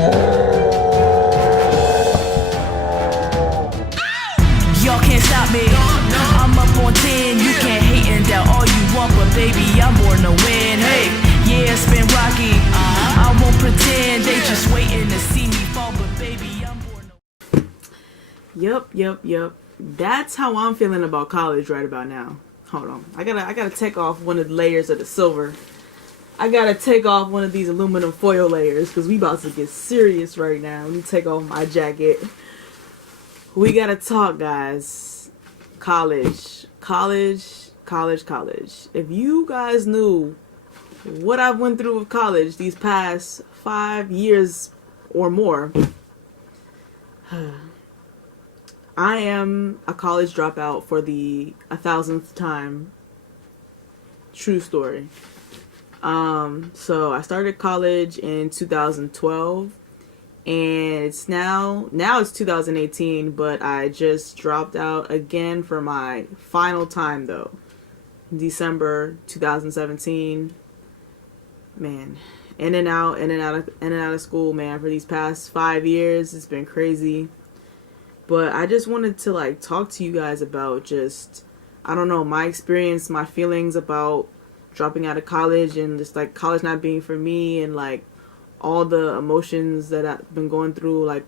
Y'all can't stop me. I'm up on 10. You can't hate and doubt all you want, but baby, I'm born to win. Hey, yeah, it's been rocky. I won't pretend they just waiting to see me fall, but baby, I'm born to. Yep. That's how I'm feeling about college right about now. Hold on. I gotta take off one of the layers of the silver. I gotta take off one of these aluminum foil layers because we about to get serious right now. Let me take off my jacket. We gotta talk, guys. College. If you guys knew what I went through with college these past 5 years or more, I am a college dropout for the 1,000th time. True story. So I started college in 2012. And it's now it's 2018, but I just dropped out again for my final time though. December 2017. Man, in and out of school, man, for these past 5 years. It's been crazy. But I just wanted to like talk to you guys about just, I don't know, my experience, my feelings about dropping out of college and just like college not being for me, and like all the emotions that I've been going through, like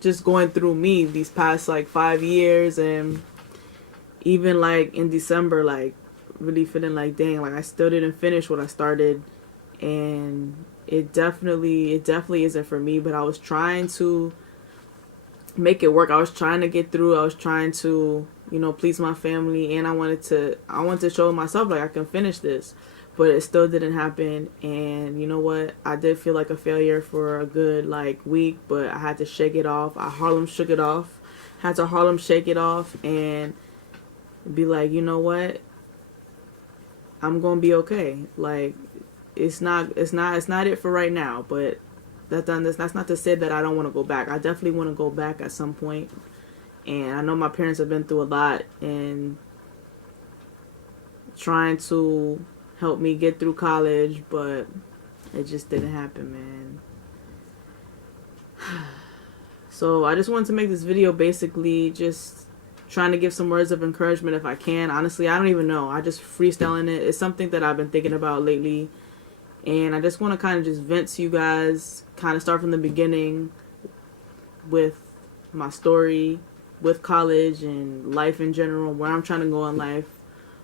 just going through me these past like 5 years. And even like in December, like really feeling like, dang, like I still didn't finish what I started, and it definitely isn't for me. But I was trying to make it work. I was trying to get through. I was trying to, you know, please my family, and I wanted to show myself like I can finish this. But it still didn't happen. And you know what? I did feel like a failure for a good like week, but I had to shake it off. I Harlem shook it off. Had to Harlem shake it off and be like, you know what? I'm gonna be okay. Like it's not it for right now. But that's not to say that I don't want to go back. I definitely want to go back at some point. And I know my parents have been through a lot and trying to help me get through college, but it just didn't happen, man. So I just wanted to make this video basically just trying to give some words of encouragement if I can. Honestly, I don't even know. I just freestyling it. It's something that I've been thinking about lately, and I just want to kind of just vent to you guys, kind of start from the beginning with my story with college and life in general, where I'm trying to go in life,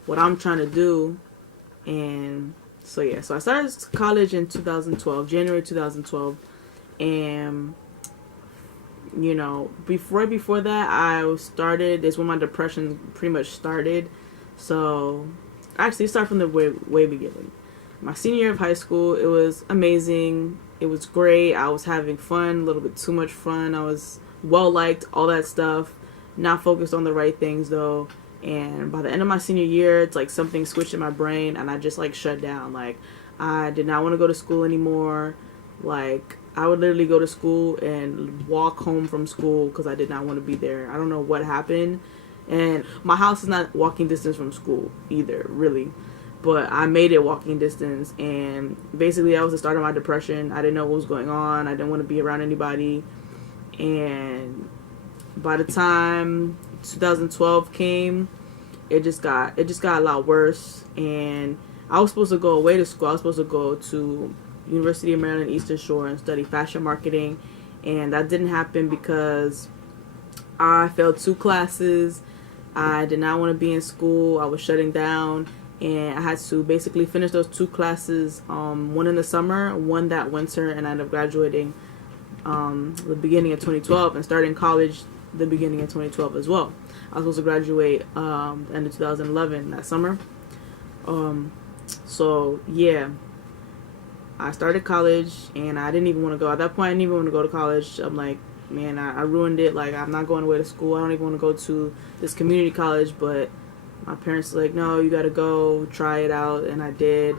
what I'm trying to do. And so yeah, so I started college in 2012, January 2012, and you know, before that, I started, is when my depression pretty much started. So actually start from the way beginning. My senior year of high school, it was amazing. It was great. I was having fun, a little bit too much fun. I was well liked, all that stuff. Not focused on the right things though. And by the end of my senior year, it's like something switched in my brain and I just like shut down. Like I did not want to go to school anymore. Like I would literally go to school and walk home from school because I did not want to be there. I don't know what happened. And my house is not walking distance from school either, really. But I made it walking distance, and basically that was the start of my depression. I didn't know what was going on. I didn't want to be around anybody. And by the time 2012 came, it just got a lot worse. And I was supposed to go away to school. I was supposed to go to University of Maryland Eastern Shore and study fashion marketing, and that didn't happen because I failed 2 classes. I did not want to be in school. I was shutting down, and I had to basically finish those 2 classes, one in the summer, one that winter, and I ended up graduating the beginning of 2012 and starting college the beginning of 2012 as well. I was supposed to graduate the end of 2011 that summer. So yeah, I started college and I didn't even want to go. At that point, I didn't even want to go to college. I'm like, man, I ruined it. Like, I'm not going away to school. I don't even want to go to this community college. But my parents were like, no, you got to go, try it out. And I did.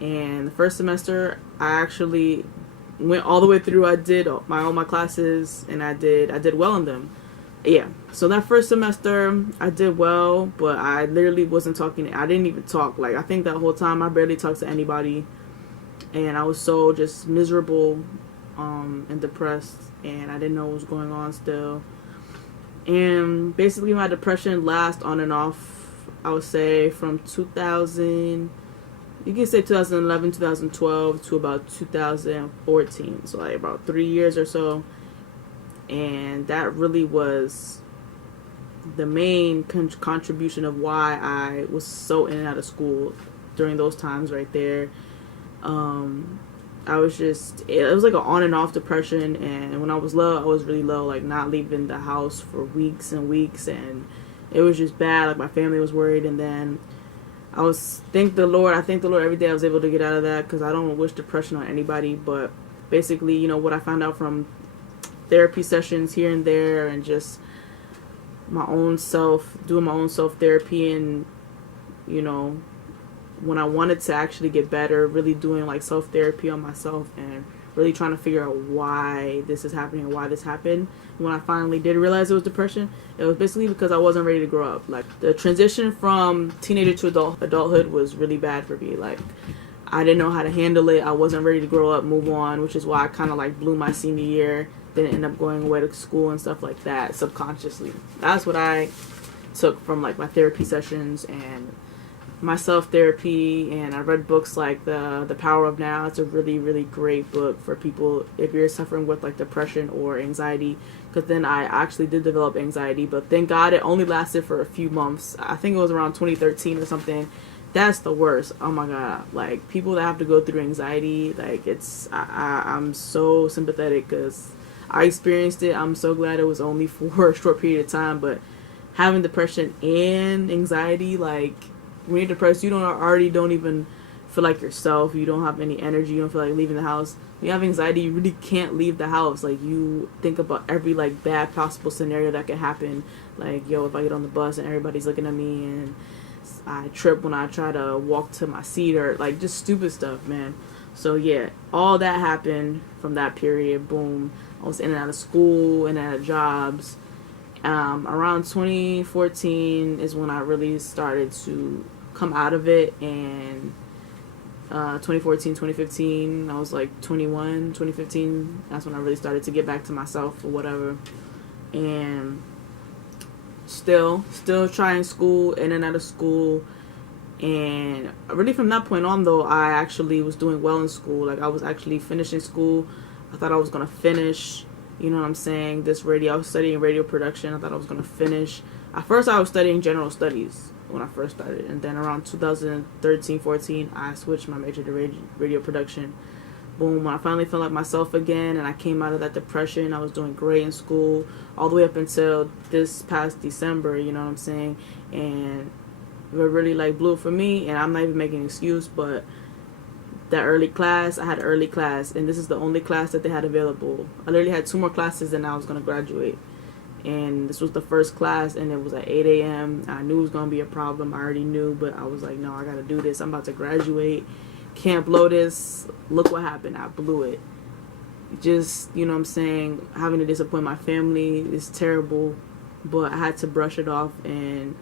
And the first semester, I actually went all the way through. I did all my classes, and I did well in them. Yeah, so that first semester I did well, but I literally wasn't talking. I didn't even talk. Like, I think that whole time I barely talked to anybody, and I was so just miserable and depressed, and I didn't know what was going on still. And basically my depression lasts on and off, I would say, from 2000, you can say 2011, 2012 to about 2014. So like about 3 years or so. And that really was the main contribution of why I was so in and out of school during those times right there. I was just, it was like an on and off depression, and when I was low, I was really low, like not leaving the house for weeks and weeks, and it was just bad. Like my family was worried, and then I thank the Lord every day I was able to get out of that, because I don't wish depression on anybody. But basically, you know, what I found out from therapy sessions here and there, and just doing my own self therapy, and you know, when I wanted to actually get better, really doing like self therapy on myself and really trying to figure out why this is happening and why this happened. When I finally did realize it was depression, it was basically because I wasn't ready to grow up. Like the transition from teenager to adulthood was really bad for me. Like I didn't know how to handle it. I wasn't ready to grow up, move on, which is why I kind of like blew my senior year. Didn't end up going away to school and stuff like that subconsciously. That's what I took from like my therapy sessions and my self-therapy. And I read books like the Power of Now. It's a really, really great book for people if you're suffering with like depression or anxiety, because then I actually did develop anxiety, but thank God it only lasted for a few months. I think it was around 2013 or something. That's the worst. Oh my God. Like people that have to go through anxiety, like I'm so sympathetic because I experienced it. I'm so glad it was only for a short period of time, but having depression and anxiety, like when you're depressed, you don't even feel like yourself. You don't have any energy. You don't feel like leaving the house. When you have anxiety, you really can't leave the house. Like you think about every like bad possible scenario that could happen. Like, yo, if I get on the bus and everybody's looking at me and I trip when I try to walk to my seat, or like just stupid stuff, man. So yeah, all that happened from that period. Boom. I was in and out of school and out of jobs. Around 2014 is when I really started to come out of it, and 2014, 2015, I was like 21, 2015, that's when I really started to get back to myself or whatever. And still trying school, in and out of school. And really from that point on though, I actually was doing well in school. Like I was actually finishing school. I thought I was gonna finish, you know what I'm saying, I was studying radio production. I thought I was gonna finish. At first I was studying general studies when I first started, and then around 2013-14 I switched my major to radio production. Boom, when I finally felt like myself again and I came out of that depression, I was doing great in school all the way up until this past December, you know what I'm saying. And it really like blew for me, and I'm not even making an excuse, but that early class, I had early class, and this is the only class that they had available. I literally had 2 more classes and I was going to graduate, and this was the first class, and it was at 8 a.m. I knew it was going to be a problem. I already knew, but I was like, no, I got to do this. I'm about to graduate. Can't blow this. Look what happened. I blew it. Just, you know what I'm saying, having to disappoint my family is terrible, but I had to brush it off and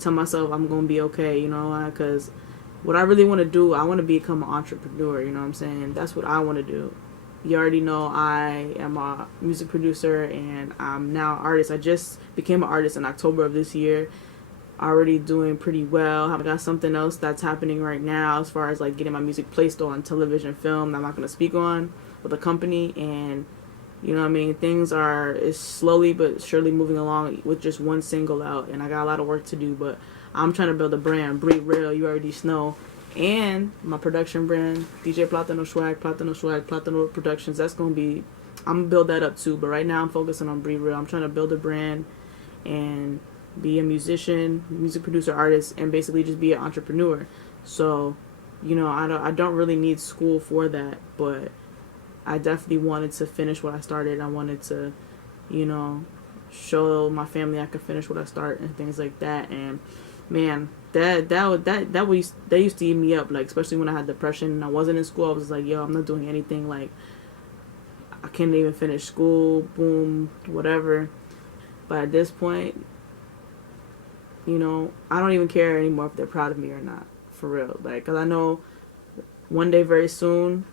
tell myself I'm going to be okay, you know, because what I really want to do, I want to become an entrepreneur, you know what I'm saying? That's what I want to do. You already know I am a music producer, and I'm now an artist. I just became an artist in October of this year. Already doing pretty well. I've got something else that's happening right now as far as like getting my music placed on television, film that I'm not going to speak on, with a company. And you know what I mean, things is slowly but surely moving along with just one single out, and I got a lot of work to do, but I'm trying to build a brand, Bri-Real, you already know, and my production brand, DJ Platano Swag Productions. That's gonna be, I'm gonna build that up too, but right now I'm focusing on Bri-Real. I'm trying to build a brand and be a musician, music producer, artist, and basically just be an entrepreneur. So, you know, I don't really need school for that, but I definitely wanted to finish what I started. I wanted to, you know, show my family I could finish what I start and things like that. And man, that used to eat me up, like especially when I had depression and I wasn't in school. I was like, yo, I'm not doing anything, like I can't even finish school, boom, whatever. But at this point, you know, I don't even care anymore if they're proud of me or not, for real. Like, cause I know one day very soon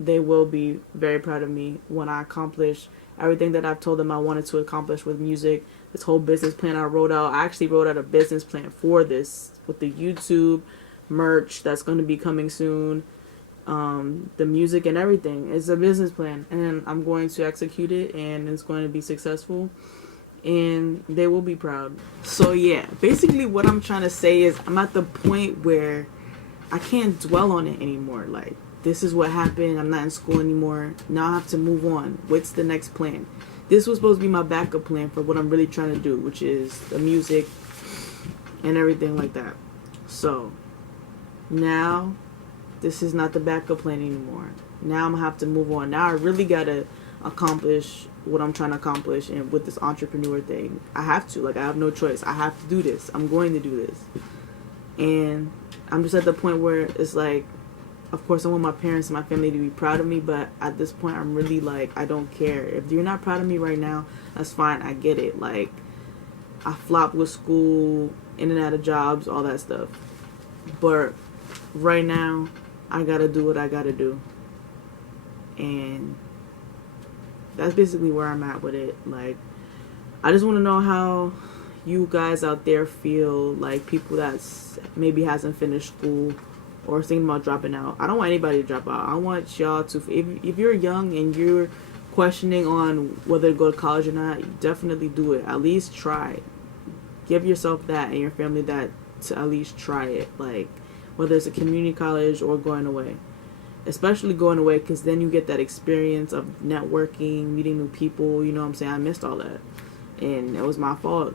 they will be very proud of me when I accomplish everything that I've told them I wanted to accomplish with music. This whole business plan I wrote out. I actually wrote out a business plan for this with the YouTube merch that's going to be coming soon. The music and everything. It's a business plan, and I'm going to execute it, and it's going to be successful, and they will be proud. So yeah, basically what I'm trying to say is I'm at the point where I can't dwell on it anymore. Like, this is what happened. I'm not in school anymore. Now I have to move on. What's the next plan? This was supposed to be my backup plan for what I'm really trying to do, which is the music and everything like that. So now this is not the backup plan anymore. Now I'm gonna have to move on. Now I really gotta accomplish what I'm trying to accomplish, and with this entrepreneur thing, I have to. Like, I have no choice. I have to do this. I'm going to do this. And I'm just at the point where it's like, of course I want my parents and my family to be proud of me, but at this point I'm really like, I don't care. If you're not proud of me right now, that's fine. I get it. Like, I flopped with school, in and out of jobs, all that stuff. But right now, I gotta do what I gotta do. And that's basically where I'm at with it. Like, I just want to know how you guys out there feel, like people that's maybe hasn't finished school or thinking about dropping out. I don't want anybody to drop out. I want y'all to, if you're young and you're questioning on whether to go to college or not, definitely do it. At least try. Give yourself that and your family that to at least try it. Like, whether it's a community college or going away. Especially going away, because then you get that experience of networking, meeting new people. You know what I'm saying? I missed all that. And it was my fault.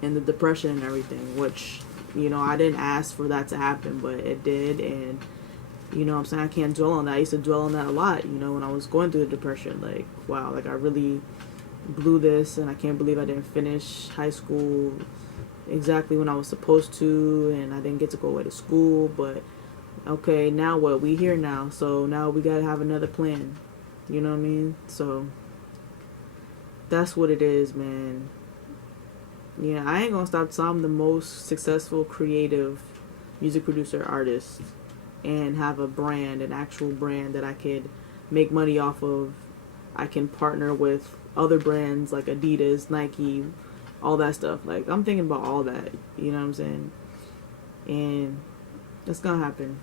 And the depression and everything, which, you know, I didn't ask for that to happen, but it did. And, you know what I'm saying, I can't dwell on that. I used to dwell on that a lot, you know, when I was going through the depression. Like, wow, like I really blew this, and I can't believe I didn't finish high school exactly when I was supposed to, and I didn't get to go away to school. But okay, now what? We here now, so now we gotta have another plan. You know what I mean? So that's what it is, man. Yeah, I ain't gonna stop till I'm the most successful creative music producer, artist, and have a brand, an actual brand that I could make money off of. I can partner with other brands like Adidas, Nike, all that stuff. Like, I'm thinking about all that, you know what I'm saying? And it's gonna happen.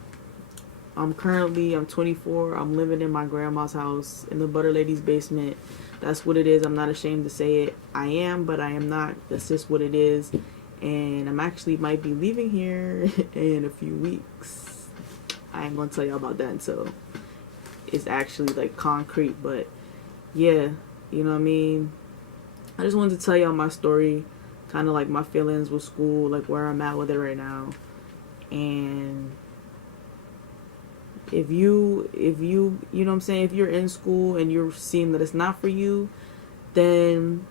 I'm 24. I'm living in my grandma's house in the Butter Lady's basement. That's what it is. I'm not ashamed to say it. I am, but I am not. That's just what it is. And I'm actually might be leaving here in a few weeks. I ain't gonna tell y'all about that until it's actually like concrete. But yeah, you know what I mean? I just wanted to tell y'all my story, kind of like my feelings with school, like where I'm at with it right now. And if you know what I'm saying, if you're in school and you're seeing that it's not for you, then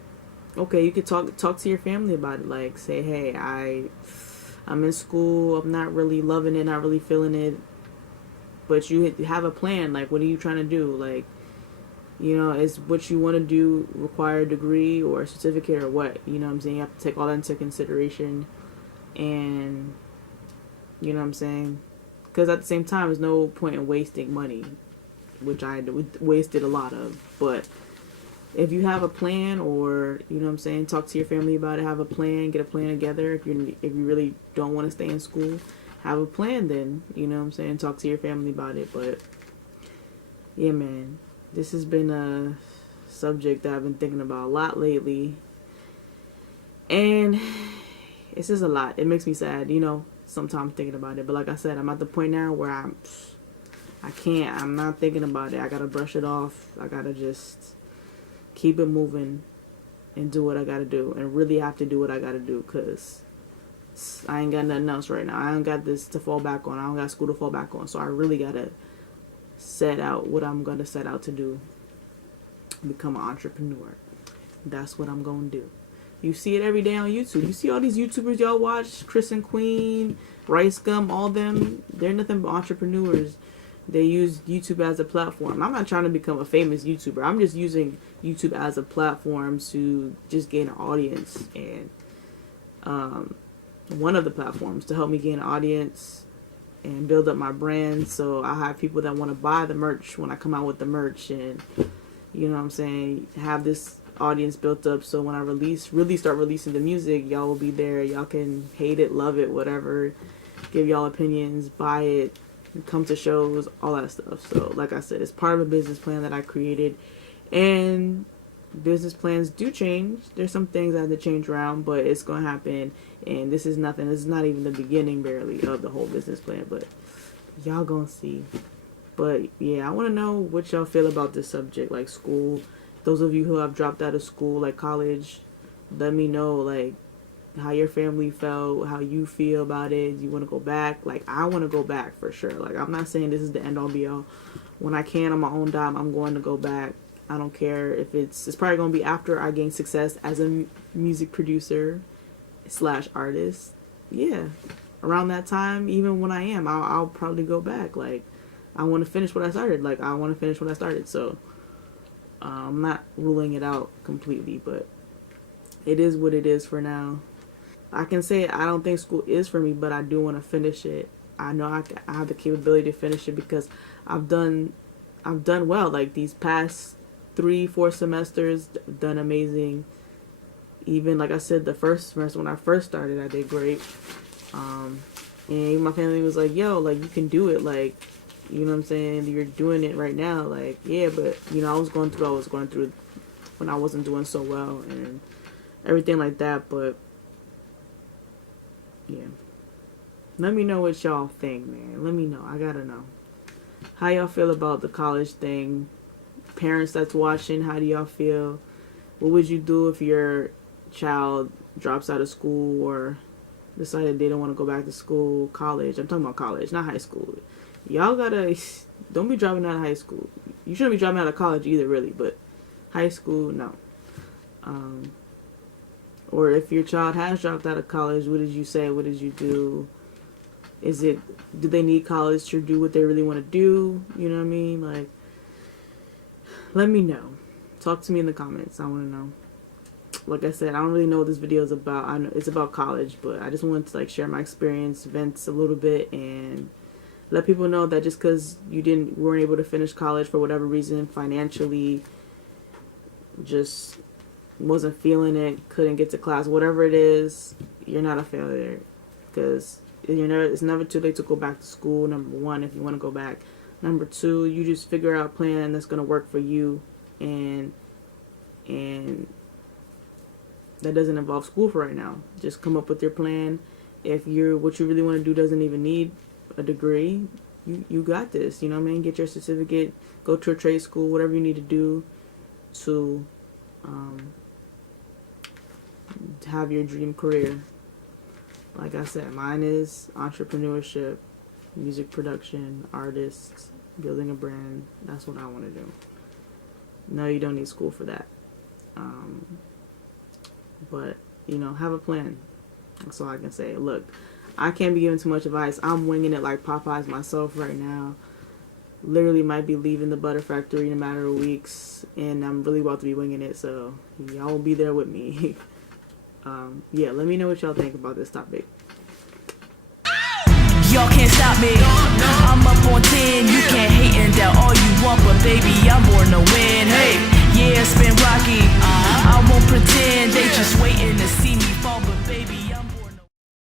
okay, you could talk to your family about it. Like, say, hey, I'm in school, I'm not really loving it, not really feeling it, but you have a plan. Like, what are you trying to do? Like, you know, is what you want to do require a degree or a certificate or what? You know what I'm saying? You have to take all that into consideration. And you know what I'm saying? Because at the same time, there's no point in wasting money, which I wasted a lot of. But if you have a plan, or, you know what I'm saying, talk to your family about it, have a plan, get a plan together. If you really don't want to stay in school, have a plan then, you know what I'm saying, talk to your family about it. But yeah, man, this has been a subject that I've been thinking about a lot lately. And it's just a lot. It makes me sad, you know, sometimes thinking about it. But like I said, I'm at the point now where I'm not thinking about it. I gotta brush it off. I gotta just keep it moving and do what I gotta do, and really have to do what I gotta do, because I ain't got nothing else right now. I don't got this to fall back on. I don't got school to fall back on. So I really gotta set out what I'm gonna set out to do. Become an entrepreneur. That's what I'm gonna do. You see it every day on YouTube. You see all these YouTubers y'all watch, Chris and Queen, Rice Gum, all them. They're nothing but entrepreneurs. They use YouTube as a platform. I'm not trying to become a famous YouTuber. I'm just using YouTube as a platform to just gain an audience. And one of the platforms to help me gain an audience and build up my brand. So I have people that want to buy the merch when I come out with the merch, and you know what I'm saying, have this audience built up. So when I really start releasing the music, y'all will be there. Y'all can hate it, love it, whatever, give y'all opinions, buy it, come to shows, all that stuff. So like I said, it's part of a business plan that I created, and business plans do change. There's some things that have to change around, but it's going to happen. And this is nothing. This is not even the beginning barely of the whole business plan, but y'all gonna see. But yeah, I want to know what y'all feel about this subject, like school. Those of you who have dropped out of school, like college, let me know like how your family felt, how you feel about it. Do you want to go back? Like, I want to go back for sure. Like, I'm not saying this is the end all be all. When I can on my own dime, I'm going to go back. I don't care if it's probably going to be after I gain success as a music producer / artist. Yeah, around that time, even when I am, I'll probably go back. Like, I want to finish what I started. Like, I want to finish what I started. So I'm not ruling it out completely, but it is what it is for now. I can say I don't think school is for me, but I do want to finish it. I know I have the capability to finish it because I've done well. Like, these past 3-4 semesters, I've done amazing. Even like I said, the first semester when I first started, I did great. And even my family was like, "Yo, like, you can do it. Like, you know what I'm saying? You're doing it right now." Like, yeah, but you know, I was going through when I wasn't doing so well and everything like that. But yeah, let me know what y'all think, man. Let me know. I gotta know how y'all feel about the college thing. Parents that's watching, how do y'all feel? What would you do if your child drops out of school or decided they don't want to go back to school, college? I'm talking about college, not high school. Y'all don't be dropping out of high school. You shouldn't be dropping out of college either, really, but high school, no. Or if your child has dropped out of college, what did you say? What did you do? Do they need college to do what they really want to do? You know what I mean? Like, let me know. Talk to me in the comments. I want to know. Like I said, I don't really know what this video is about. I know it's about college, but I just wanted to like share my experience, vent a little bit, and let people know that just because you weren't able to finish college for whatever reason, financially, just wasn't feeling it, couldn't get to class, whatever it is, you're not a failure. Because it's never too late to go back to school. Number one, if you want to go back. Number two, you just figure out a plan that's going to work for you, and that doesn't involve school for right now. Just come up with your plan. If what you really want to do doesn't even need a degree, you got this. You know what I mean? Get your certificate, go to a trade school, whatever you need to do to have your dream career. Like I said, mine is entrepreneurship, music production, artists, building a brand. That's what I want to do. No, you don't need school for that. But, you know, have a plan. That's all I can say. Look, I can't be giving too much advice. I'm winging it like Popeyes myself right now. Literally might be leaving the butter factory in a matter of weeks, and I'm really about to be winging it, so y'all will be there with me. Yeah, let me know what y'all think about this topic. Y'all can't stop me. I'm up on 10. You can't hate and doubt all you want,